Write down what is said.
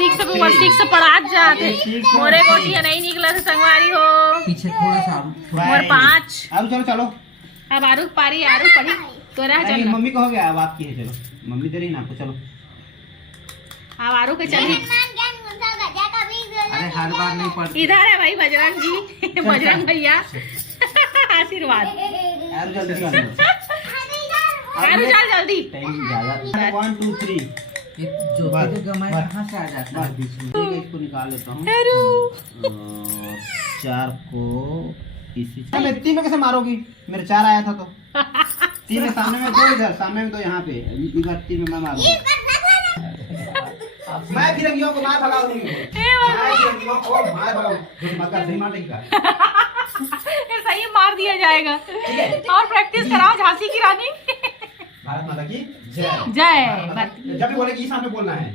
Six पढ़ा जाते मोरे गोटी नहीं निकला से संगवारी हो पीछे थोड़ा सा मोर 5 अब चलो चलो अब आरुख पारी आरुख पढ़ी तो रह नहीं, चल मम्मी कहोगे अब आपकी है। चलो मम्मी दे रही ना आपको। चलो अब आरुख के चली अरे हर बार नहीं पढ़ती। इधर है भाई बजरंग जी बजरंग भैया आशीर्वाद यार जल्दी कर लो। आरु चल जल्दी टाइम ज्यादा 1 2 3 जो गमाई कहाँ से आ जाता है बीच में। ठीक है, इसको निकाल लेता हूँ। आरु 4 को इसी में 3 में कैसे मारोगी? मेरे 4 आया था तो 3 में सामने में 2 इधर सामने में 2 यहाँ पे इधर 3 में मैं मारूंगा। मैं फिरंगियों को मार भगा दूंगी। मैं फिरंगियों को मार भगा मगर नहीं मारेगा। सही मार दिया जाएगा। और प्रैक्टिस कराओ झांसी की रानी। भारत माता की जय। जय। जब भी बोलेगी सामने बोलना है।